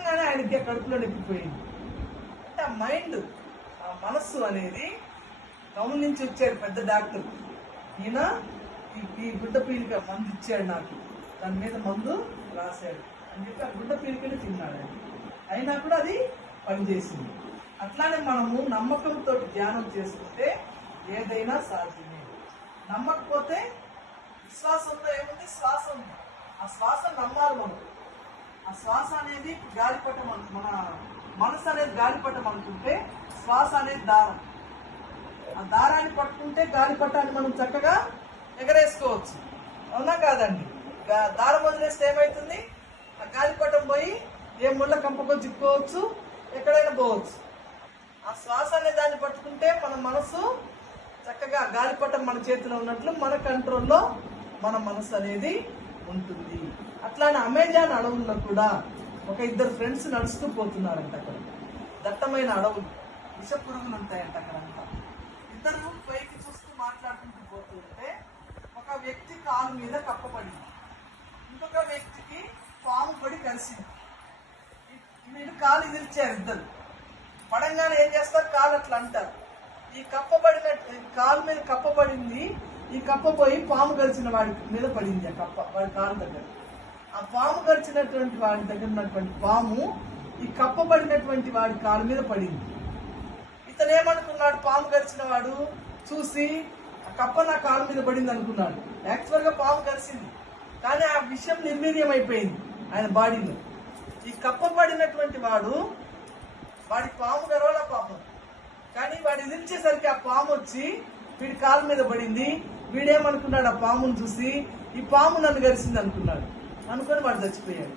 తినంగానే ఆయనకి కడుపులో నింపిపోయింది. అంటే ఆ మైండ్, ఆ మనస్సు అనేది టౌన్ నుంచి వచ్చాడు పెద్ద డాక్టర్. ఈయన ఈ గుడ్డ పీలిక మందు ఇచ్చాడు నాకు, దాని మీద మందు రాశాడు అని చెప్పి ఆ గుడ్డ పీలికని తిన్నాడు ఆయన. అయినా కూడా అది పనిచేసింది. అట్లానే మనము నమ్మకంతో ధ్యానం చేసుకుంటే ఏదైనా సాధ్యమే. నమ్మకపోతే విశ్వాసంలో ఏముంది? శ్వాస ఉంది. ఆ శ్వాస నమ్మాలి మనం. ఆ శ్వాస అనేది గాలిపటం, మన మనసు అనేది గాలిపటం అనుకుంటే శ్వాస అనేది దారం. ఆ దారాన్ని పట్టుకుంటే గాలిపటాన్ని మనం చక్కగా ఎగరేసుకోవచ్చు. అవునా కాదండి? దారం వదిలేస్తే ఏమవుతుంది? ఆ గాలిపటం పోయి ఏ ముళ్ళ కంపకో చిక్కుకోవచ్చు, ఎక్కడైనా పోవచ్చు. ఆ శ్వాస అనే దాన్ని పట్టుకుంటే మన మనసు చక్కగా గాలిపటం మన చేతిలో ఉన్నట్లు మన కంట్రోల్లో మన మనసు అనేది ఉంటుంది. అట్లానే అమెజాన్ అడవుల్లో కూడా ఒక ఇద్దరు ఫ్రెండ్స్ నడుస్తూ పోతున్నారంట. అక్కడ దట్టమైన అడవులు, విష పురుగులు ఉంటాయంట అక్కడంతా. ఇద్దరు పైకి చూస్తూ మాట్లాడుకుంటూ పోతుంటే ఒక వ్యక్తి కాలు మీద కప్పబడింది, ఇంకొక వ్యక్తికి పాము పడి కలిసింది. వీళ్ళు కాలు ఇదిల్చారు. ఇద్దరు పడంగానే ఏం చేస్తారు? కాలు అట్లా అంటారు. ఈ కప్పబడిన కాలు మీద కప్పబడింది, ఈ కప్ప పోయి పాము గరిచిన వాడి మీద పడింది. ఆ కప్ప వాడి కాలు దగ్గర. ఆ పాము గరిచినటువంటి వాడి దగ్గర ఉన్నటువంటి పాము ఈ కప్పబడినటువంటి వాడి కాలు మీద పడింది. ఇతను ఏమనుకున్నాడు? పాము గరిచిన వాడు చూసి ఆ కప్ప నా కాలు మీద పడింది అనుకున్నాడు. యాక్చువల్గా పాము గరిచింది, కానీ ఆ విషయం నిర్వీర్యం అయిపోయింది ఆయన బాడీలో. ఈ కప్పబడినటువంటి వాడి పాము గరవల పాపం, కానీ వాడు ఎదిరించేసరికి ఆ పాము వచ్చి వీడి కాలు మీద పడింది. వీడేమనుకున్నాడు? ఆ పామును చూసి ఈ పాము నన్ను గరిచింది అనుకున్నాడు. అనుకొని వాడు చచ్చిపోయాడు.